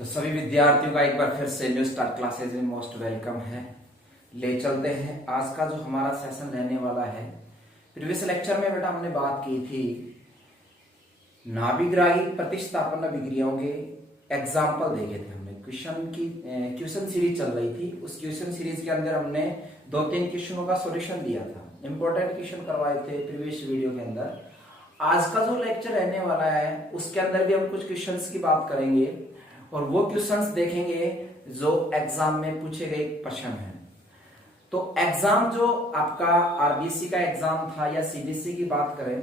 तो सभी विद्यार्थियों का एक बार फिर से न्यू स्टार्ट क्लासेज में मोस्ट वेलकम है। ले चलते हैं आज का जो हमारा सेशन रहने वाला है। प्रीवियस लेक्चर में बेटा हमने बात की थी नाभिग्राही प्रतिस्थापन अभिक्रियाओं के एग्जाम्पल देखे थे हमने। क्वेश्चन सीरीज चल रही थी। उस क्वेश्चन सीरीज के अंदर हमने 2-3 क्वेश्चनों का सॉल्यूशन दिया था, इंपॉर्टेंट क्वेश्चन करवाए थे प्रीवियस वीडियो के अंदर। आज का जो लेक्चर रहने वाला है उसके अंदर भी हम कुछ क्वेश्चंस की बात करेंगे और वो क्वेश्चंस देखेंगे जो एग्जाम में पूछे गए प्रश्न हैं। तो एग्जाम जो आपका आरबीसी का एग्जाम था या सीबीएसई की बात करें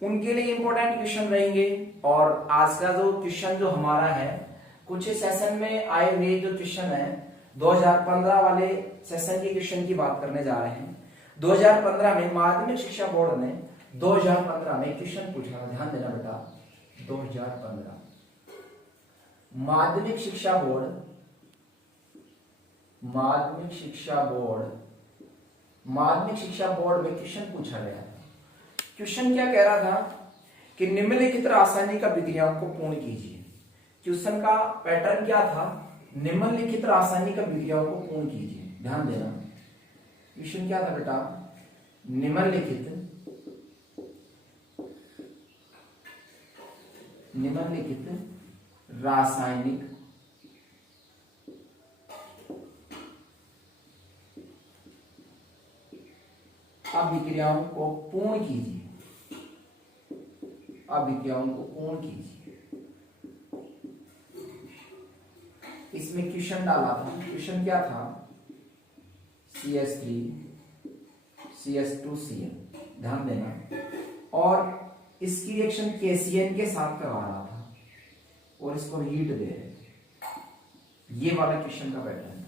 उनके लिए इंपॉर्टेंट क्वेश्चन रहेंगे। और आज का जो क्वेश्चन जो हमारा है कुछ सेशन में आए हुए जो क्वेश्चन है 2015 वाले सेशन के क्वेश्चन की बात करने जा रहे हैं। 2015 में माध्यमिक शिक्षा बोर्ड ने 2015 में क्वेश्चन पूछा था, ध्यान देना बेटा। 2015 माध्यमिक शिक्षा बोर्ड में क्वेश्चन पूछा गया। क्वेश्चन क्या कह रहा था कि निम्नलिखित रासायनिक अभिक्रियाओं को पूर्ण कीजिए। क्वेश्चन का पैटर्न क्या था, निम्नलिखित रासायनिक अभिक्रियाओं को पूर्ण कीजिए। ध्यान देना, क्वेश्चन क्या था बेटा, निम्नलिखित रासायनिक अभिक्रियाओं को पूर्ण कीजिए। इसमें क्वेश्चन डाला था। क्वेश्चन क्या था, CH3 CH2Cl। ध्यान देना, और इसकी रिएक्शन KCl के साथ करवा रहा था और इसको हीट दे रहे थे। ये वाला क्वेश्चन का पैटर्न है।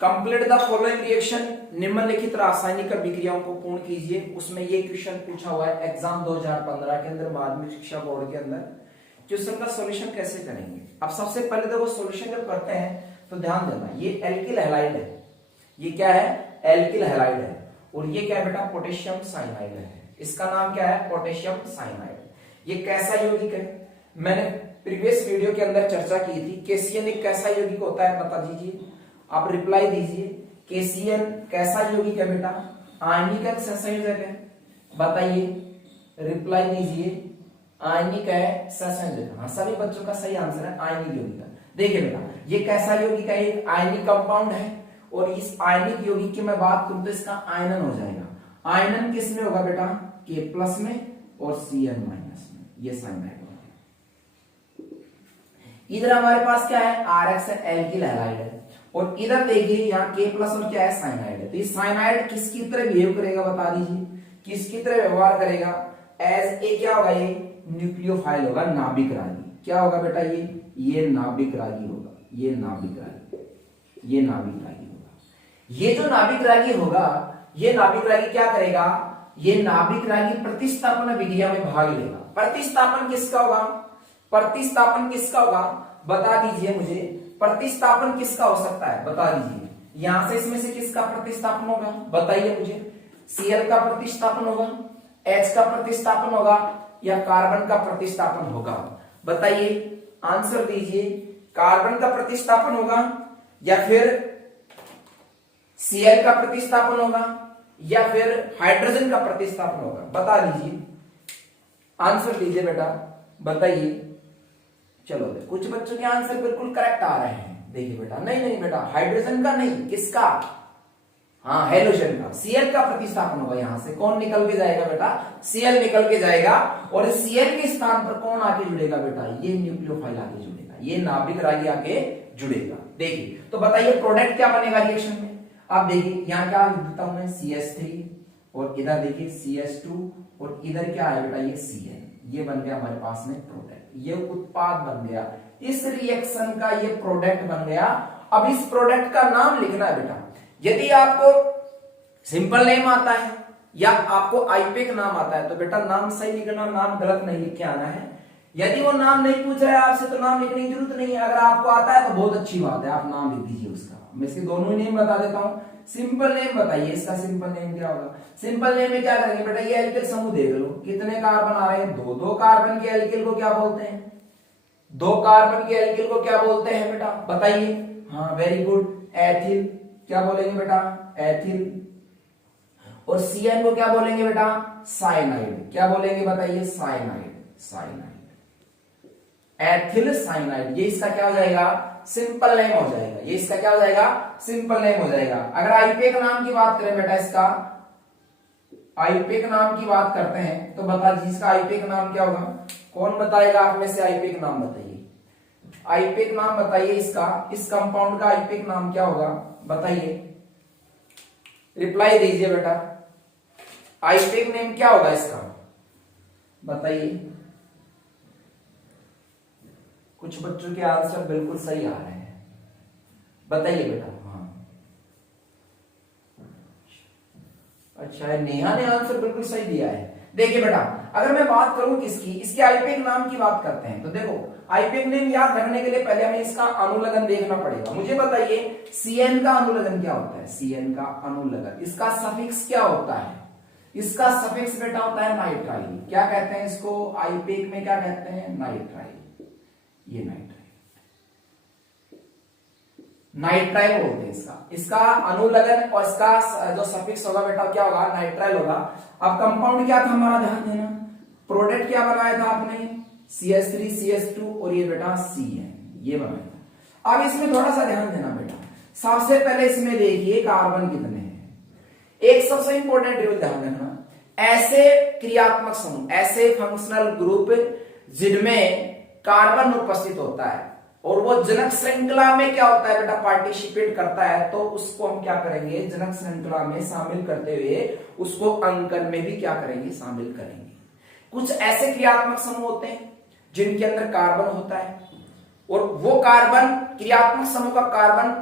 कंप्लीट द फॉलोइंग रिएक्शन, निम्नलिखित रासायनिक अभिक्रियाओं को पूर्ण कीजिए। उसमें ये क्वेश्चन पूछा हुआ है एग्जाम 2015 के अंदर माध्यमिक शिक्षा बोर्ड के अंदर। क्वेश्चन का सॉल्यूशन कैसे करेंगे। अब सबसे पहले देखो सॉल्यूशन जब करते हैं तो ध्यान देना, ये एल्किल हैलाइड है। ये क्या है, एल्किल हैलाइड है। और ये क्या है बेटा, पोटेशियम साइनाइड है। इसका नाम क्या है, पोटेशियम साइनाइड। ये कैसा यौगिक है, मैंने प्रीवियस वीडियो के अंदर चर्चा की थी। KCl एक कैसा यौगिक होता है बता दीजिए, आप रिप्लाई दीजिए। KCl कैसा यौगिक है बेटा, आयनिक संयोजक है। बताइए, रिप्लाई दीजिए। आयनिक है संयोजक। हाँ, सभी बच्चों का सही आंसर है आयनिक यौगिक है। देखिए बेटा, ये कैसा यौगिक है, एक आयनिक कंपाउंड है। और इस आयनिक यौगिक की मैं बात करूं तो इसका आयनन हो जाएगा। आयनन किस में होगा बेटा, K+ में और Cl- में। ये साइनाइड होगा। इधर हमारे पास क्या है, RX है, एल्किल हैलाइड है। और इधर देखिए यहाँ K+ और क्या है, साइनाइड है। तो ये साइनाइड किसकी तरह बिहेव करेगा बता दीजिए, किसकी तरह व्यवहार करेगा। एज ए क्या होगा, ये न्यूक्लियोफाइल होगा, नाभिक रागी। क्या होगा बेटा, ये नाभिक रागी होगा। ये नाभिक रागी होगा। ये जो नाभिक रागी होगा, ये नाभिक रागी क्या करेगा, ये नाभिक रागी प्रतिस्थापन अभिक्रिया में भाग लेगा। प्रतिस्थापन किसका होगा, बता दीजिए मुझे। प्रतिस्थापन किसका हो सकता है बता दीजिए। यहां से इसमें से किसका प्रतिस्थापन होगा बताइए मुझे। Cl का प्रतिस्थापन होगा, H का प्रतिस्थापन होगा, या कार्बन का प्रतिस्थापन होगा। बताइए, आंसर दीजिए। कार्बन का प्रतिस्थापन होगा या फिर Cl का प्रतिस्थापन होगा या फिर हाइड्रोजन का प्रतिस्थापन होगा। बता दीजिए, आंसर दीजिए बेटा, बताइए। चलो कुछ बच्चों के आंसर बिल्कुल करेक्ट आ रहे हैं। देखिए बेटा, नहीं बेटा, हाइड्रोजन का नहीं, किसका, हाँ हेलोजन का। Cl का प्रतिस्थापन होगा। यहां से कौन निकल के जाएगा बेटा, Cl निकल के जाएगा। और Cl के स्थान पर कौन आके जुड़ेगा बेटा, ये न्यूक्लियोफाइल आके जुड़ेगा, ये नाभिक रागी आके जुड़ेगा। देखिए तो बताइए प्रोडक्ट क्या बनेगा रिएक्शन में। आप देखिए यहाँ क्या लिख देता हूं मैं, CH3 और इधर देखिए CH2 और इधर क्या है बेटा, ये Cl। ये बन गया हमारे पास में प्रोडक्ट, ये उत्पाद बन गया। इस रिएक्शन का ये प्रोडक्ट बन गया। अब इस प्रोडक्ट का नाम लिखना है बेटा। यदि आपको सिंपल नेम आता है या आपको आईपेक नाम आता है तो बेटा नाम सही लिखना, नाम गलत नहीं लिख के आना है। यदि वो नाम नहीं पूछ रहा है आपसे तो नाम लिखने की जरूरत नहीं है। अगर आपको आता है तो बहुत अच्छी बात है, आप नाम लिख दीजिए उसका। मैं इसके दोनों ही नेम बता देता हूं। सिंपल नेम बताइए, इसका सिंपल नेम क्या होगा। सिंपल नेम में क्या करेंगे बेटा, ये एल्किल समूह देख लो, कितने कार्बन आ रहे हैं, दो दो कार्बन के एल्किल को क्या बोलते हैं, दो कार्बन के एल्किल को क्या बोलते हैं बेटा, बताइए। हाँ वेरी गुड, एथिल। क्या बोलेंगे बेटा, एथिल। और CN को क्या बोलेंगे बेटा, साइनाइड। क्या बोलेंगे बताइए, साइनाइड। Cyanide, ethyl cyanide. ये इसका क्या हो जाएगा, सिंपल नेम हो जाएगा। ये इसका क्या हो जाएगा, सिंपल नेम हो जाएगा। अगर आईपेक नाम की बात करें बेटा, इसका आईपेक नाम की बात करते हैं तो बता दीजिए इसका आईपेक नाम क्या होगा। कौन बताएगा आप में से, आईपेक नाम बताइए। आईपेक नाम बताइए इसका, इस कंपाउंड का आईपेक नाम क्या होगा बताइए, रिप्लाई दीजिए बेटा। आईपेक नेम क्या होगा इसका, बताइए। कुछ बच्चों के आंसर बिल्कुल सही आ रहे हैं, बताइए बेटा। हाँ अच्छा, नेहा ने आंसर बिल्कुल सही दिया है। देखिए बेटा, अगर मैं बात करूं किसकी, इसके आईपेक नाम की बात करते हैं तो देखो, आईपेक नेम याद रखने के लिए पहले हमें इसका अनुलग्न देखना पड़ेगा। मुझे बताइए CN का अनुलग्न क्या होता है, CN का अनुलग्न, इसका सफिक्स क्या होता है, इसका सफिक्स बेटा होता है नाइट्राइल। क्या कहते हैं इसको, आईपेक में क्या कहते हैं, नाइट्राइल। ये नाइट्राइल, नाइट्राइल बोलते हैं इसका। इसका अनुलग्न और इसका जो सफिक्स होगा बेटा क्या होगा, नाइट्राइल होगा। अब कंपाउंड क्या था हमारा, ध्यान देना। प्रोडक्ट क्या बनाया था आपने, CH3 CH2 और ये बेटा CN, ये बनाया था। अब इसमें थोड़ा सा ध्यान देना बेटा। सबसे पहले इसमें देखिए कार्बन कितने हैं। एक सबसे इंपॉर्टेंट रूल ध्यान रखना, ऐसे क्रियात्मक समूह, ऐसे फंक्शनल ग्रुप जिनमें कार्बन उपस्थित होता है और वो जनक श्रृंखला में क्या होता है बेटा, पार्टिसिपेट करता है, तो उसको हम क्या करेंगे, जनक श्रृंखला में शामिल करते हुए उसको अंकन में भी क्या करेंगे, शामिल करेंगे। कुछ ऐसे क्रियात्मक समूह होते हैं जिनके अंदर कार्बन होता है और वो कार्बन, क्रियात्मक समूह का कार्बन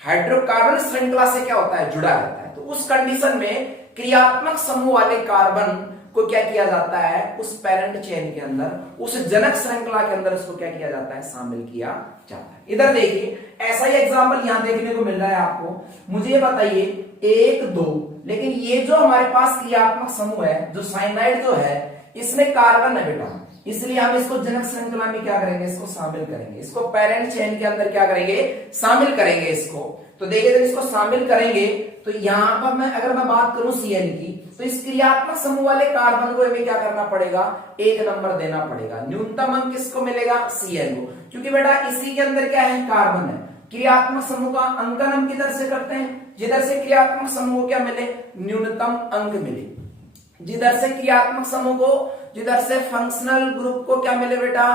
हाइड्रोकार्बन श्रृंखला से क्या होता है, जुड़ा रहता है। तो उस कंडीशन में क्रियात्मक समूह वाले कार्बन को क्या किया जाता है, उस पेरेंट चेन के अंदर, उस जनक श्रृंखला के अंदर उसको क्या किया जाता है, शामिल किया जाता है। इधर देखिए, ऐसा ही एग्जांपल यहां देखने को मिल रहा है आपको। मुझे बताइए 1 2, लेकिन ये जो हमारे पास क्रियात्मक समूह है, जो साइनाइड जो है, इसमें कार्बन है बेटा, इसलिए हम इसको जनक श्रृंखला में क्या करेंगे, इसको शामिल करेंगे, इसको पेरेंट चेन के अंदर क्या करेंगे, शामिल करेंगे इसको। तो देखिए जब इसको शामिल करेंगे तो यहां पर मैं अगर मैं बात करूं CN की, तो इस क्रियात्मक समूह वाले कार्बन को हमें क्या करना पड़ेगा, 1 नंबर देना पड़ेगा। न्यूनतम अंक किसको मिलेगा, CN को, क्योंकि बेटा इसी के अंदर क्या है, कार्बन है। क्रियात्मक समूह का अंकन हम किधर से करते हैं, जिधर से क्रियात्मक समूह को क्या मिले, न्यूनतम अंक मिले। जिधर से क्रियात्मक समूह को, जिधर से फंक्शनल ग्रुप को क्या मिले बेटा,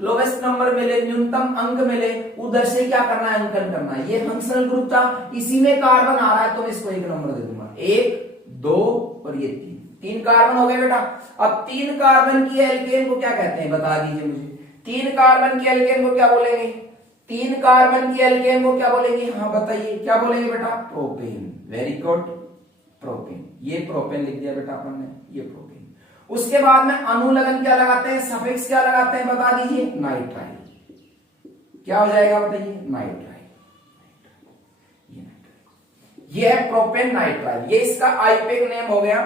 लोवेस्ट नंबर मिले, न्यूनतम अंक मिले, उधर से क्या करना है, अंकन करना है। ये फंक्शनल ग्रुप था, इसी में कार्बन आ रहा है तो मैं इसको 1 नंबर दे दूंगा। 1 2 और ये 3 कार्बन हो गए बेटा। अब 3 कार्बन की एल्केन को क्या कहते हैं, बता दीजिए मुझे। 3 कार्बन की एल्केन को क्या बोलेंगे, 3 कार्बन की एल्केन को क्या बोलेंगे, हाँ बताइए क्या बोलेंगे बेटा, प्रोपेन। Very good, propane. ये प्रोपेन लिख दिया बेटा अपन ने, ये प्रोपेन। उसके बाद में अनुलग्न क्या लगाते हैं, सफिक्स क्या लगाते हैं, बता दीजिए, नाइट्राइल। क्या हो जाएगा बताइए, नाइट्राइल। ये है प्रोपेन नाइट्राइल, ये इसका आईपेक नेम हो गया।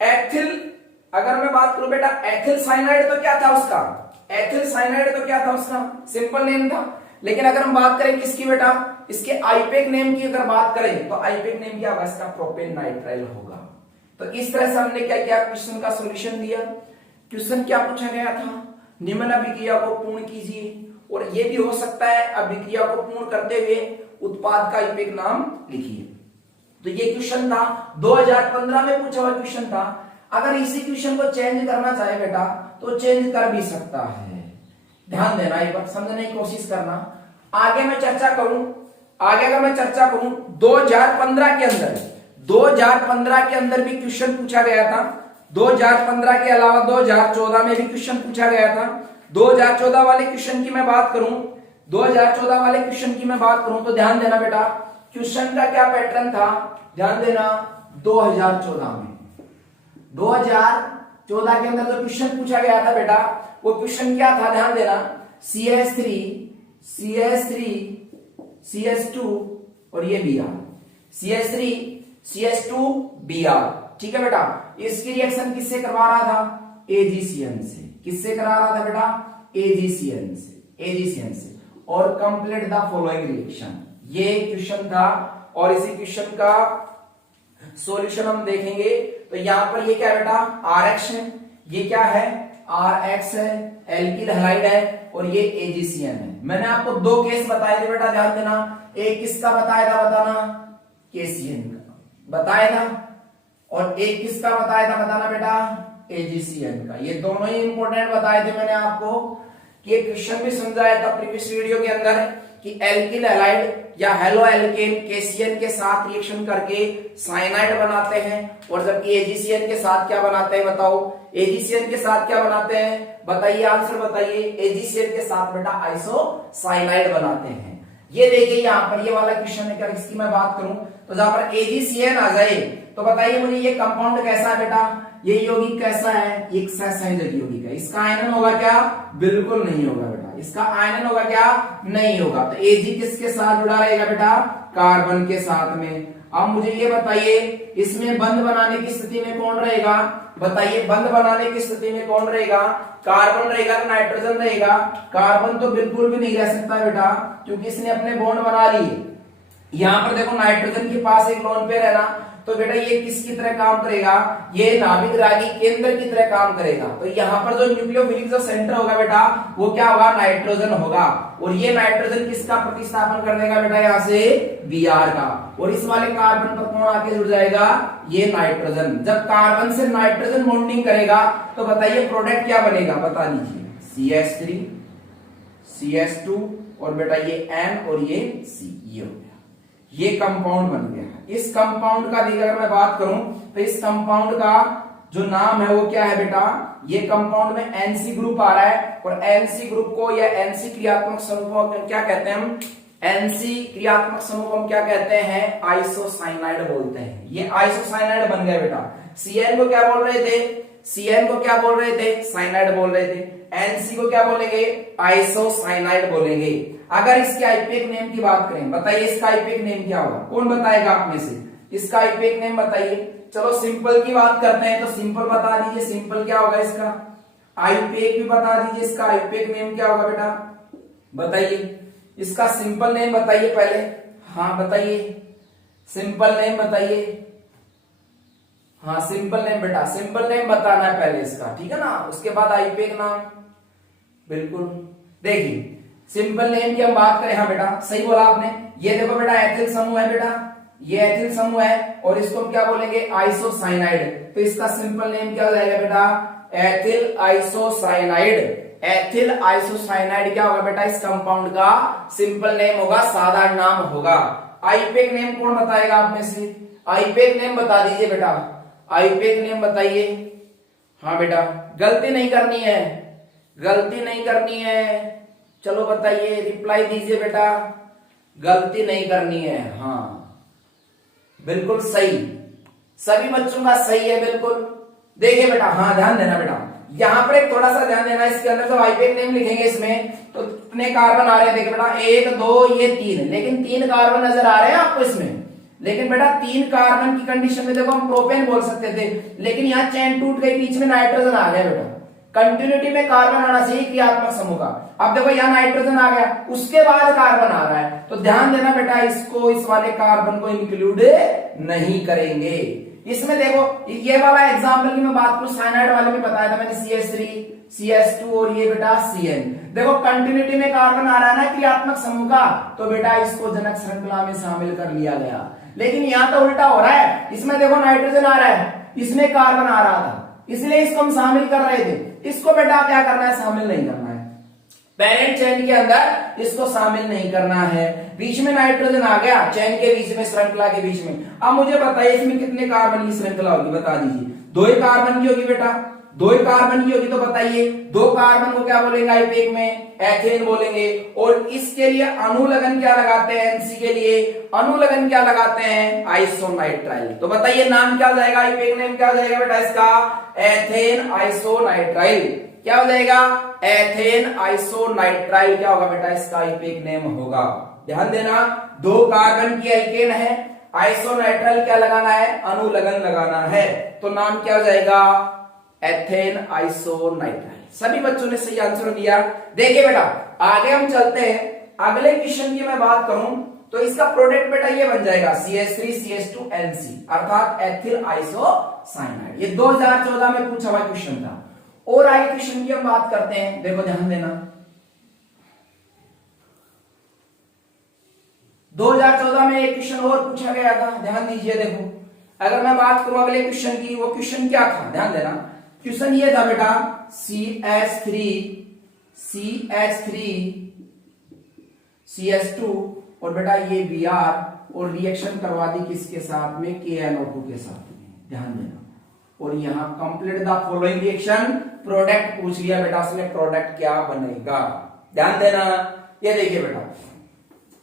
एथिल, अगर मैं बात करूं बेटा, एथिल साइनाइड तो क्या था उसका, एथिल साइनाइड तो क्या था उसका, सिंपल नेम था। लेकिन अगर हम बात करें किसकी बेटा, इसके आईपेक नेम की अगर बात करें तो आईपेक नेम क्या होगा, इसका प्रोपेन नाइट्राइल होगा। तो इस तरह से हमने क्या किया, क्वेश्चन का सॉल्यूशन दिया। क्वेश्चन क्या पूछा गया था, निम्न अभिक्रिया को पूर्ण कीजिए, और ये भी हो सकता है अभिक्रिया को पूर्ण करते हुए उत्पाद का आईपेक नाम लिखिए। तो ये क्वेश्चन था, 2015 में पूछा हुआ क्वेश्चन था। अगर इसी क्वेश्चन को चेंज करना चाहे बेटा तो चेंज कर भी सकता है, ध्यान देना, एक बार समझने की कोशिश करना। आगे मैं चर्चा करूं, आगे अगर मैं चर्चा करूं 2015 के अंदर, 2015 के अंदर भी क्वेश्चन पूछा गया था। 2015 के अलावा 2014 में भी क्वेश्चन पूछा गया था। 2014 वाले क्वेश्चन की मैं बात करूं, 2014 वाले क्वेश्चन की मैं बात करूं तो ध्यान देना बेटा, क्वेश्चन का क्या पैटर्न था, ध्यान देना। 2014 में, 2014 के अंदर जो क्वेश्चन पूछा गया था बेटा, वो क्वेश्चन क्या था, ध्यान देना, CH3 CH2 और ये Br, CH3 CH2 Br, ठीक है बेटा। इसकी रिएक्शन किससे करवा रहा था, AgCN से। किससे करा रहा था बेटा, एजीसीएन से और कंप्लीट द फॉलोइंग रिएक्शन। ये क्वेश्चन था और इसी क्वेश्चन का सॉल्यूशन हम देखेंगे। तो यहां पर ये क्या है बेटा, आरएक्स है, ये क्या है, आरएक्स है, एल्किल हैलाइड है और ये एजीसीएन है। मैंने आपको दो केस बताए थे बेटा, ध्यान देना। एक किसका बताया था, बताना, केसीएन का बताया था, और एक किसका बताया था, बताना बेटा, एजीसीएन का। ये दोनों ही इंपॉर्टेंट बताए थे मैंने आपको। कि क्वेश्चन भी समझाया था प्रीवियस वीडियो के अंदर कि एल्किल हैलाइड या हेलो एल्केन केसीएन के साथ रिएक्शन करके साइनाइड बनाते हैं, और जबकि एजीसीएन के साथ क्या बनाते हैं, बताओ, एजीसीएन के साथ क्या बनाते हैं, बताइए, आंसर बताइए। एजीसीएन के साथ बेटा आइसोसाइनाइड बनाते हैं। ये देखिए यहाँ पर ये वाला क्वेश्चन है, अगर इसकी मैं बात करूं तो जहां पर एजीसीएन आ जाए तो बताइए मुझे ये कंपाउंड कैसा है बेटा, ये यौगिक कैसा है, एक सहसंयोजक यौगिक है। इसका आयनन होगा क्या, बिल्कुल नहीं होगा बेटा, इसका आयनन होगा क्या, नहीं होगा। तो एजी किसके साथ जुड़ा रहेगा बेटा, कार्बन के साथ में। अब मुझे ये बताइए इसमें बंध बनाने की स्थिति में कौन रहेगा, बताइए, बंध बनाने की स्थिति में कौन रहेगा, कार्बन रहेगा कि नाइट्रोजन रहेगा। कार्बन तो बिल्कुल भी नहीं रह सकता बेटा, क्योंकि इसने अपने बॉन्ड बना लिए। यहां पर देखो नाइट्रोजन के पास एक लोन पेयर है ना, तो बेटा ये किसकी तरह काम करेगा, ये नाभिक रागी केंद्र की तरह काम करेगा। तो यहाँ पर जो न्यूक्लियोफिलिक जो सेंटर होगा बेटा, वो क्या होगा, नाइट्रोजन होगा, और ये नाइट्रोजन किसका प्रतिस्थापन कर देगा बेटा, यहाँ से Br का, और इस वाले कार्बन पर कौन आके जुड़ जाएगा, ये नाइट्रोजन। जब कार्बन से नाइट्रोजन बॉन्डिंग करेगा तो बताइए प्रोडक्ट क्या बनेगा, बता दीजिए, CH3 CH2 और बेटा ये N और ये C, ये हो गया, ये कंपाउंड बन गया। इस कंपाउंड का अगर मैं बात करूं तो इस कंपाउंड का जो नाम है वो क्या है बेटा, ये कंपाउंड में एनसी ग्रुप आ रहा है, और एनसी ग्रुप को या एनसी क्रियात्मक समूह को क्या कहते हैं हम, एनसी क्रियात्मक समूह को हम क्या कहते हैं, आइसोसाइनाइड बोलते हैं। ये आइसोसाइनाइड बन गया बेटा। सीएन को क्या बोल रहे थे, सीएन को क्या बोल रहे थे, साइनाइड बोल रहे थे। एनसी को क्या बोलेंगे, आइसोसाइनाइड बोलेंगे। अगर इसके आईपीएक नेम की बात करें, बताइए इसका आईपीएक नेम क्या होगा, कौन बताएगा आप में से, इसका आईपीएक नेम बताइए। चलो सिंपल की बात करते हैं, तो सिंपल बता दीजिए, सिंपल क्या होगा इसका, आईपीएक भी बता दीजिए, इसका आईपीएक नेम क्या होगा बेटा, बताइए, इसका सिंपल नेम बताइए पहले, हाँ बताइए, सिंपल नेम बताइए, हाँ सिंपल नेम बेटा, सिंपल नेम बताना है पहले इसका, ठीक है ना, उसके बाद आईपीएक नाम, बिल्कुल। देखिए सिंपल नेम की हम बात करें, हाँ बेटा सही बोला आपने, ये देखो बेटा एथिल समूह है बेटा, ये एथिल समूह है, और इसको हम क्या बोलेंगे, आइसोसाइनाइड। तो इसका सिंपल नेम क्या हो जाएगा बेटा, एथिल आइसोसाइनाइड। एथिल आइसोसाइनाइड क्या होगा बेटा, इस कंपाउंड का सिंपल नेम होगा, सादा नाम होगा। आईपीएक नेम कौन बताएगा आप में से, आईपीएक नेम बता दीजिए बेटा, आईपीएक नेम बताइए। हाँ बेटा गलती नहीं करनी है, गलती नहीं करनी है, चलो बताइए, रिप्लाई दीजिए बेटा, गलती नहीं करनी है, हाँ बिल्कुल सही, सभी बच्चों का सही है बिल्कुल। देखिए बेटा, हाँ ध्यान देना बेटा, यहां पर एक थोड़ा सा ध्यान देना, इसके अंदर जब आईपीएक नेम लिखेंगे इसमें तो कितने कार्बन आ रहे हैं, देखिए बेटा 1 2 ये 3, लेकिन 3 कार्बन नजर आ रहे हैं आपको इसमें, लेकिन बेटा 3 कार्बन की कंडीशन में देखो हम प्रोपेन बोल सकते थे, लेकिन यहाँ चैन टूट गई, बीच में नाइट्रोजन आ गया बेटा। कंटिन्यूटी में कार्बन आना चाहिए क्रियात्मक समूह का। अब देखो यहाँ नाइट्रोजन आ गया, उसके बाद कार्बन आ रहा है, तो ध्यान देना बेटा, इसको इस वाले कार्बन को इंक्लूड नहीं करेंगे। इसमें देखो ये वाला एग्जांपल की मैं बात करूं, साइनाइड वाले में बताया था मैंने, CH3 CH2 और ये बेटा CN। देखो कंटिन्यूटी में कार्बन आ रहा है ना क्रियात्मक समूह का, तो बेटा इसको जनक श्रृंखला में शामिल कर लिया गया। लेकिन यहाँ तो उल्टा हो रहा है, इसमें देखो नाइट्रोजन आ रहा है, इसमें कार्बन आ रहा था, इसलिए इसको हम शामिल कर रहे थे, इसको बेटा क्या करना है, शामिल नहीं करना है, पेरेंट चेन के अंदर इसको शामिल नहीं करना है। बीच में नाइट्रोजन आ गया, चेन के बीच में, श्रृंखला के बीच में। अब मुझे बताइए इसमें कितने कार्बन की श्रृंखला होगी, बता दीजिए। 2 ही कार्बन की होगी बेटा, 2 ही कार्बन की होगी, तो बताइए 2 कार्बन को क्या बोलेंगे आईपीएक में, एथेन बोलेंगे। और इसके लिए अनुलग्न क्या लगाते हैं, एनसी के लिए अनुलग्न क्या लगाते हैं, आइसोनाइट्राइल। तो बताइए नाम क्या हो जाएगा, आईपीएक नेम क्या हो जाएगा बेटा इसका, एथेन आइसोनाइट्राइल। क्या हो जाएगा, एथेन आइसोनाइट्राइल क्या होगा बेटा, इसका आईपीएक नेम होगा। ध्यान देना, 2 कार्बन की एल्केन है, आइसोनाइट्राइल क्या लगाना है, अनुलग्न लगाना है, तो नाम क्या हो जाएगा, एथेन आइसोनाइट्राइल। सभी बच्चों ने सही आंसर दिया। देखिए बेटा आगे हम चलते हैं। अगले क्वेश्चन की मैं बात करूं तो इसका प्रोडक्ट बेटा ये बन जाएगा CH3CH2NC अर्थात एथिल आइसोसाइनाइड। ये 2014 में पूछा हुआ क्वेश्चन था। और आगे क्वेश्चन की हम बात करते हैं। देखो ध्यान देना, 2014 में एक क्वेश्चन और पूछा गया था, ध्यान दीजिए। देखो अगर मैं बात करूं अगले क्वेश्चन की, वो क्वेश्चन क्या था, ध्यान देना। क्वेश्चन ये था बेटा CH3CH2 और बेटा ये Br और रिएक्शन करवा दी किसके साथ में, KNO2 के साथ में, ध्यान देना। और यहां complete the following reaction, product पूछ लिया बेटा, उसमें प्रोडक्ट क्या बनेगा, ध्यान देना। ये देखिए बेटा,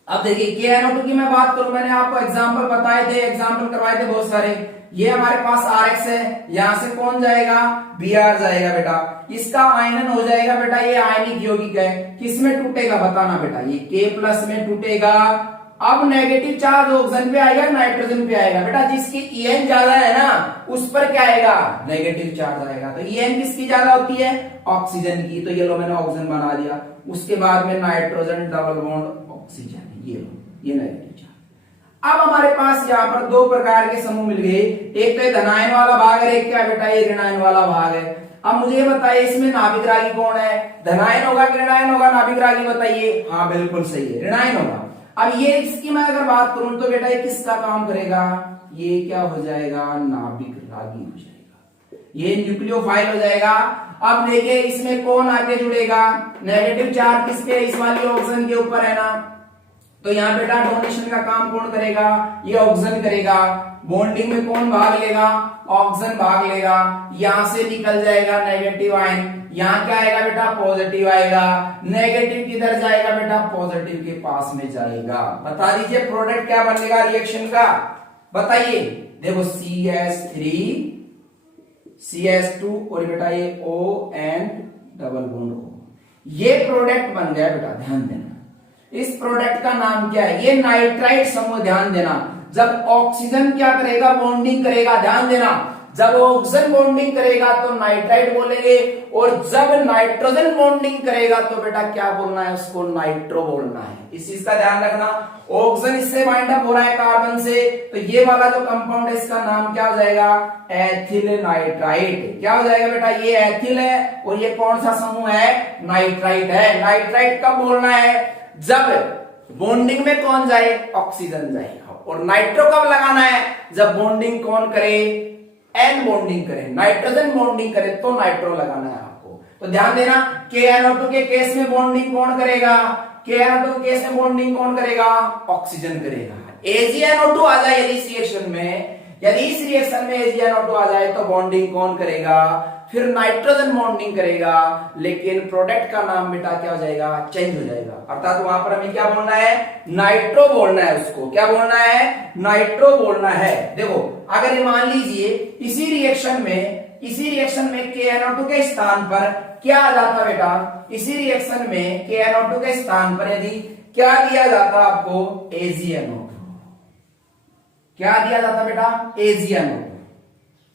अब देखिए KNO2 की मैं बात करूं, मैंने आपको एग्जांपल बताए थे, एग्जांपल करवाए थे बहुत सारे। ये हमारे पास RX है, यहां से कौन जाएगा, Br जाएगा बेटा। इसका आयनन हो जाएगा बेटा, ये आयनिक यौगिक है, किसमें टूटेगा बताना बेटा, ये K+ में टूटेगा। अब नेगेटिव चार्ज ऑक्सीजन पे आएगा, नाइट्रोजन पे आएगा बेटा। जिसकी En ज्यादा है ना उस पर क्या आएगा, नेगेटिव चार्ज आएगा। तो En किसकी ज्यादा होती है, ऑक्सीजन की। तो ये लो मैंने ऑक्सीजन बना दिया। उसके बाद में नाइट्रोजन डबल बॉन्ड ऑक्सीजन, ये नेगेटिव चार्ज। अब हमारे पास यहाँ पर दो प्रकार के समूह मिल गए, एक तो धनायन वाला भाग है, एक क्या बेटा ये ऋणायन वाला भाग है। अब मुझे ये बताइए इसमें नाभिक रागी कौन है, धनायन होगा कि ऋणायन होगा, नाभिक रागी बताइए। हाँ बिल्कुल सही है, ऋणायन होगा। अब ये इसकी मैं अगर बात करूं तो बेटा ये किसका काम करेगा, ये क्या हो जाएगा, नाभिक रागी हो जाएगा, ये न्यूक्लियोफाइल हो जाएगा। अब देखिए इसमें कौन आके जुड़ेगा, नेगेटिव चार्ज किस पे, इस वाली ऑक्सीजन के ऊपर है ना। तो यहाँ बेटा डोनेशन का काम कौन करेगा, ये ऑक्सीजन करेगा। बॉन्डिंग में कौन भाग लेगा, ऑक्सीजन भाग लेगा। यहां से निकल जाएगा नेगेटिव आयन, यहाँ क्या आएगा बेटा, पॉजिटिव आएगा। नेगेटिव किधर जाएगा बेटा, पॉजिटिव के पास में जाएगा। बता दीजिए प्रोडक्ट क्या बनेगा रिएक्शन का, बताइए। देखो CH3CH2 और बेटा ये ON डबल बॉन्ड O, ये प्रोडक्ट बन गया बेटा, ध्यान देना। इस प्रोडक्ट का नाम क्या है, ये नाइट्राइट समूह, ध्यान देना। जब ऑक्सीजन क्या करेगा, बॉन्डिंग करेगा, ध्यान देना। जब ऑक्सीजन बॉन्डिंग करेगा तो नाइट्राइट बोलेंगे, और जब नाइट्रोजन बॉन्डिंग करेगा तो बेटा क्या बोलना है, उसको नाइट्रो बोलना है। इस चीज का ध्यान रखना। ऑक्सीजन इससे बाइंड अप हो रहा है कार्बन से, तो ये वाला जो कंपाउंड है इसका नाम क्या हो जाएगा, एथिल नाइट्राइट। क्या हो जाएगा बेटा, ये एथिल है और ये कौन सा समूह है, नाइट्राइट है। नाइट्राइट कब बोलना है, जब बॉन्डिंग में कौन जाए, ऑक्सीजन जाएगा। और नाइट्रो कब लगाना है, जब बॉन्डिंग कौन करे, N बॉन्डिंग करे, नाइट्रोजन बॉन्डिंग करे तो नाइट्रो लगाना है आपको। तो ध्यान देना, KNO2 के केस में बॉन्डिंग कौन करेगा, KNO2 के केस में बॉन्डिंग कौन करेगा, ऑक्सीजन करेगा। AgNO2 आ जाए यदि इस रिएक्शन में, यदि इस रिएक्शन में AgNO2 आ जाए तो बॉन्डिंग कौन करेगा, फिर नाइट्रोजन बॉन्डिंग करेगा। लेकिन प्रोडक्ट का नाम बेटा क्या हो जाएगा, चेंज हो जाएगा। अर्थात वहां पर हमें क्या बोलना है, नाइट्रो बोलना है, उसको क्या बोलना है, नाइट्रो बोलना है। देखो अगर मान लीजिए इसी रिएक्शन में KNO2 के स्थान पर क्या आ जाता बेटा, इसी रिएक्शन में KNO2 के स्थान पर यदि क्या दिया जाता आपको, AgNO2, क्या दिया जाता बेटा, AgNO2।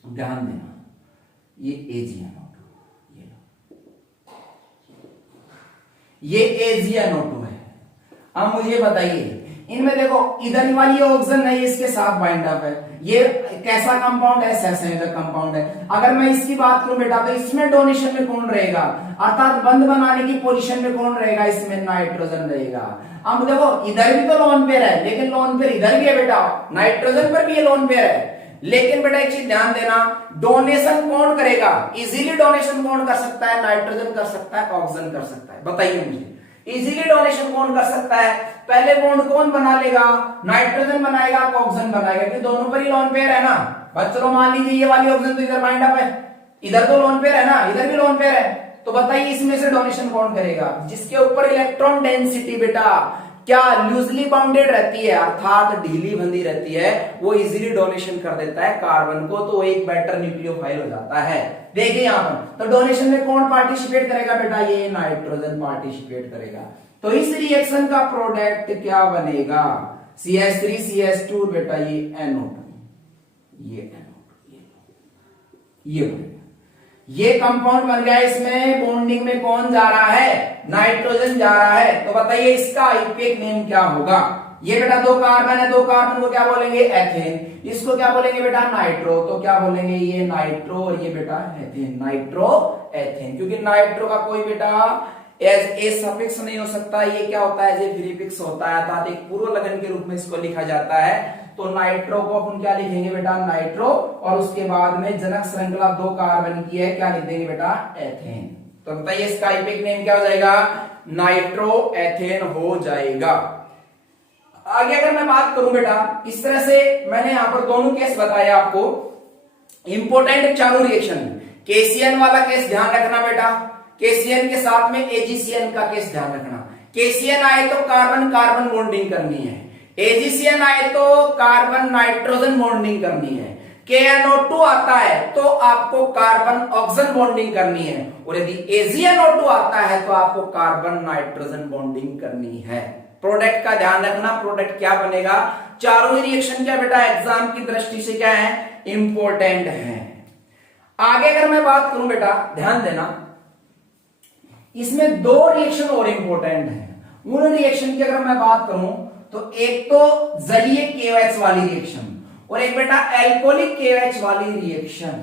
ध्यान देना, ये AgNO2, ये AgNO2 है। अब मुझे बताइए इनमें देखो इधर वाली ऑक्सीजन नहीं, इसके साथ बाइंड अप है। ये कैसा कंपाउंड है, सहसंयोजक कंपाउंड है। अगर मैं इसकी बात करूं बेटा तो इसमें डोनेशन में कौन रहेगा, अर्थात बंध बनाने की पोजीशन में कौन रहेगा, इसमें नाइट्रोजन रहेगा। अब देखो इधर भी तो लोन पेयर है, लेकिन लोन पेयर इधर भी है बेटा, नाइट्रोजन पर भी ये लोन पेयर है। लेकिन बेटा एक चीज ध्यान देना, डोनेशन कौन करेगा, इजीली डोनेशन कौन कर सकता है, नाइट्रोजन कर सकता है, ऑक्सीजन कर सकता है। बताइए मुझे इजीली डोनेशन कौन कर सकता है, पहले बॉन्ड कौन बना लेगा, नाइट्रोजन बनाएगा, ऑक्सीजन बनाएगा, क्योंकि दोनों पर ही लोन पेयर है ना। बस चलो मान लीजिए ये वाली ऑक्सीजन तो इधर बाइंड अप है, इधर तो लोन पेयर है ना, इधर भी लोन पेयर है। तो बताइए इसमें से डोनेशन कौन करेगा, जिसके ऊपर इलेक्ट्रॉन डेंसिटी बेटा क्या लूजली बाउंडेड रहती है, अर्थात ढीली बंधी रहती है, वो इजीली डोनेशन कर देता है कार्बन को, तो वो एक बेटर न्यूक्लियोफाइल हो जाता है। देखिए यहां पर तो डोनेशन में कौन पार्टिसिपेट करेगा बेटा, ये नाइट्रोजन पार्टिसिपेट करेगा। तो इस रिएक्शन का प्रोडक्ट क्या बनेगा, CH3CH2 बेटा ये NO2, ये NO2 ये बनेगा। ये कंपाउंड बन गया, इसमें बॉन्डिंग में कौन जा रहा है, नाइट्रोजन जा रहा है। तो बताइए इसका आईयूपीएक नेम क्या होगा। ये बेटा दो कार्बन है, दो कार्बन को क्या बोलेंगे, एथेन। इसको क्या बोलेंगे बेटा, नाइट्रो। तो क्या बोलेंगे, ये नाइट्रो और ये बेटा एथेन, नाइट्रो एथेन। क्योंकि नाइट्रो का कोई बेटा एज ए सफिक्स नहीं हो सकता, ये क्या होता है, एज ए प्रीफिक्स होता है, अर्थात एक पूर्व लगन के रूप में इसको लिखा जाता है। तो नाइट्रो को अपन क्या लिखेंगे बेटा, नाइट्रो, और उसके बाद में जनक श्रृंखला दो कार्बन की है, क्या लिख देंगे बेटा, एथेन। तो बताइए इसका आईयूपीएक नेम क्या हो जाएगा, नाइट्रो एथेन हो जाएगा। आगे अगर मैं बात करूं बेटा, इस तरह से मैंने यहां पर दोनों केस बताए आपको, इंपोर्टेंट चारों रिएक्शन। केसीएन वाला केस ध्यान रखना बेटा, केसीएन के साथ में एजीसीएन का केस ध्यान रखना। केसीएन आए तो कार्बन कार्बन बॉन्डिंग करनी है, एजीसीएन आए तो कार्बन नाइट्रोजन बॉन्डिंग करनी है, KNO2 आता है तो आपको कार्बन ऑक्सीजन बॉन्डिंग करनी है, और यदि AgNO2 आता है तो आपको कार्बन नाइट्रोजन बॉन्डिंग करनी है। प्रोडक्ट का ध्यान रखना, प्रोडक्ट क्या बनेगा, चारों रिएक्शन क्या बेटा एग्जाम की दृष्टि से क्या है, इंपॉर्टेंट है। आगे अगर मैं बात करूं बेटा, ध्यान देना, इसमें दो रिएक्शन और इंपॉर्टेंट है। उन रिएक्शन की अगर मैं बात करूं तो एक तो जलीय KOH वाली रिएक्शन और एक बेटा एल्कोहलिक KOH वाली रिएक्शन।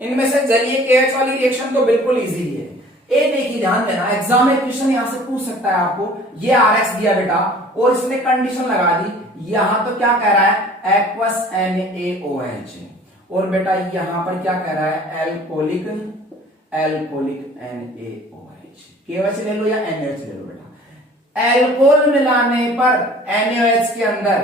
इनमें से जलीय KOH वाली रिएक्शन तो बिल्कुल इजी है। ए देखिए ध्यान देना, एग्जाम में क्वेश्चन यहां से पूछ सकता है आपको, ये RX दिया बेटा और इसने कंडीशन लगा दी, यहां तो क्या कह रहा है, एक्वस NaOH, और बेटा यहां पर क्या कह रहा है, एल्कोहलिक NaOH। KOH ले लो या NaOH ले लो बेटा, एल्कोहल मिलाने पर NaOH के अंदर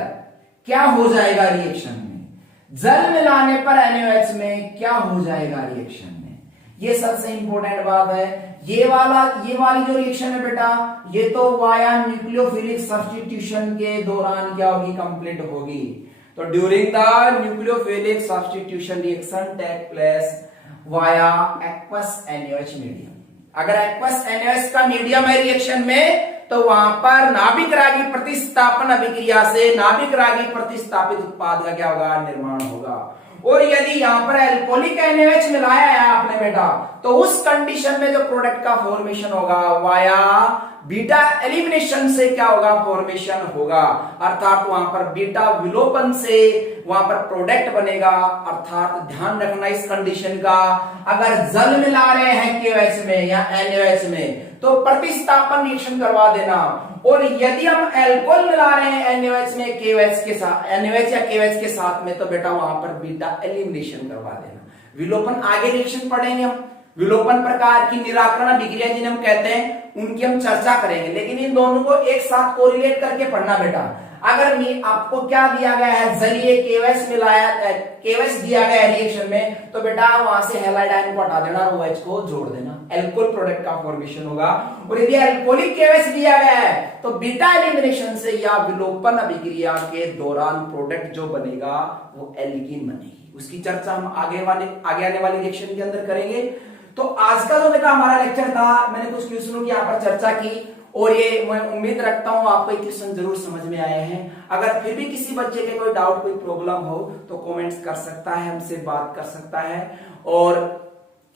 क्या हो जाएगा रिएक्शन में, जल मिलाने पर NaOH में क्या हो जाएगा रिएक्शन में। ये सबसे इंपॉर्टेंट बात है। ये वाली जो रिएक्शन है बेटा, ये तो वाया न्यूक्लियोफिलिक सब्स्टिट्यूशन के दौरान क्या होगी, कंप्लीट होगी। तो during the nucleophilic substitution reaction take place via aqueous NaOH medium. अगर एक्वस NaOH का मीडियम है रिएक्शन में, तो वहां पर नाभिक रागी प्रतिस्थापन अभिक्रिया से नाभिक रागी प्रतिस्थापित उत्पाद का क्या होगा, निर्माण होगा। और यदि यहां पर एल्कोहलिक NaOH मिलाया है आपने बेटा, तो उस कंडीशन में जो प्रोडक्ट का फॉर्मेशन होगा वाया बीटा एलिमिनेशन से क्या होगा, फॉर्मेशन होगा, अर्थात वहां पर बीटा विलोपन से वहां पर प्रोडक्ट बनेगा। अर्थात ध्यान रखना इस कंडीशन का, अगर जल मिला रहे हैं KOH में या NaOH में तो प्रतिस्थापन रिएक्शन करवा देना, और यदि हम एल्कोहल मिला रहे हैं NaOH में KOH के साथ, NaOH या KOH के साथ में, तो बेटा वहां पर बीटा एलिमिनेशन करवा देना। विलोपन आगे रिएक्शन पढ़ेंगे हम, विलोपन प्रकार की निराकरण अभिक्रिया जिन्हें हम कहते हैं उनकी हम चर्चा करेंगे, लेकिन इन दोनों को एक साथ कोरिलेट करके पढ़ना बेटा। अगर आपको क्या दिया गया है, जलीय KOH मिलाया, KOH दिया गया है रिएक्शन में, तो बेटा वहां से हैलाइड आयन को हटा देना और OH को जोड़ देना, एल्कोहल प्रोडक्ट का फॉर्मेशन होगा। और यदि एल्कोहलिक KOH दिया गया है तो बीटा एलिमिनेशन से या विलोपन अभिक्रिया के दौरान प्रोडक्ट जो बनेगा वो एल्कीन बनेगी। उसकी चर्चा हम आगे आने वाली रिएक्शन के अंदर करेंगे। तो आज का जो बेटा हमारा लेक्चर था, मैंने कुछ क्वेश्चनों की यहाँ पर चर्चा की, और ये मैं उम्मीद रखता हूं आपको ये क्वेश्चन जरूर समझ में आए हैं। अगर फिर भी किसी बच्चे के कोई डाउट, कोई प्रॉब्लम हो तो कमेंट्स कर सकता है, हमसे बात कर सकता है। और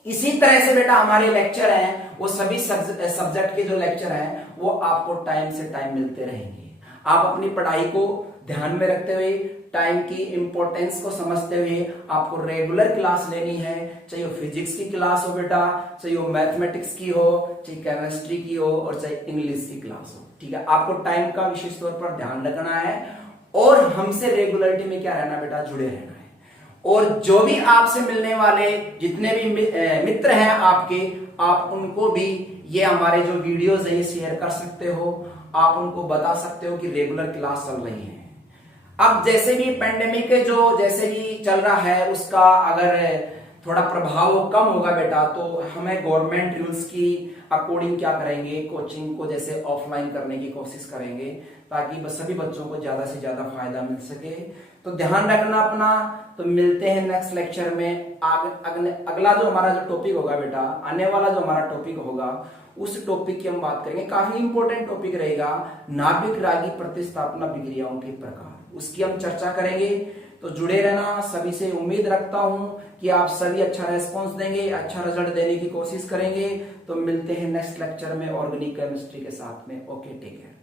इसी तरह से बेटा हमारे लेक्चर हैं, वो सभी सब्जेक्ट के जो लेक्चर हैं वो आपको टाइम से टाइम मिलते रहेंगे। आप अपनी पढ़ाई को ध्यान में रखते हुए, टाइम की इंपॉर्टेंस को समझते हुए आपको रेगुलर क्लास लेनी है, चाहे वो फिजिक्स की क्लास हो बेटा, चाहे वो मैथमेटिक्स की हो, चाहे केमिस्ट्री की हो, और चाहे इंग्लिश की क्लास हो। ठीक है, आपको टाइम का विशेष तौर पर ध्यान रखना है और हमसे रेगुलरिटी में क्या रहना बेटा, जुड़े रहना है। और जो भी आपसे मिलने वाले जितने भी मित्र हैं आपके, आप उनको भी ये हमारे जो वीडियोस है ये शेयर कर सकते हो, आप उनको बता सकते हो कि रेगुलर क्लास चल रही है। अब जैसे भी पेंडेमिक जो जैसे ही चल रहा है उसका अगर थोड़ा प्रभाव कम होगा बेटा, तो हमें गवर्नमेंट रूल्स की अकॉर्डिंग क्या करेंगे, कोचिंग को जैसे ऑफलाइन करने की कोशिश करेंगे, ताकि सभी बच्चों को ज्यादा से ज्यादा फायदा मिल सके। तो ध्यान रखना अपना। तो मिलते हैं नेक्स्ट लेक्चर में। अगला जो हमारा जो टॉपिक होगा बेटा, आने वाला जो हमारा टॉपिक होगा, उस टॉपिक की हम बात करेंगे। काफी इंपॉर्टेंट टॉपिक रहेगा, नाभिक रागी प्रतिस्थापना विक्रियाओं के प्रकार। उसकी हम चर्चा करेंगे। तो जुड़े रहना, सभी से उम्मीद रखता हूं कि आप सभी अच्छा रेस्पॉन्स देंगे, अच्छा रिजल्ट देने की कोशिश करेंगे। तो मिलते हैं नेक्स्ट लेक्चर में ऑर्गेनिक केमिस्ट्री के साथ में। Okay, take care.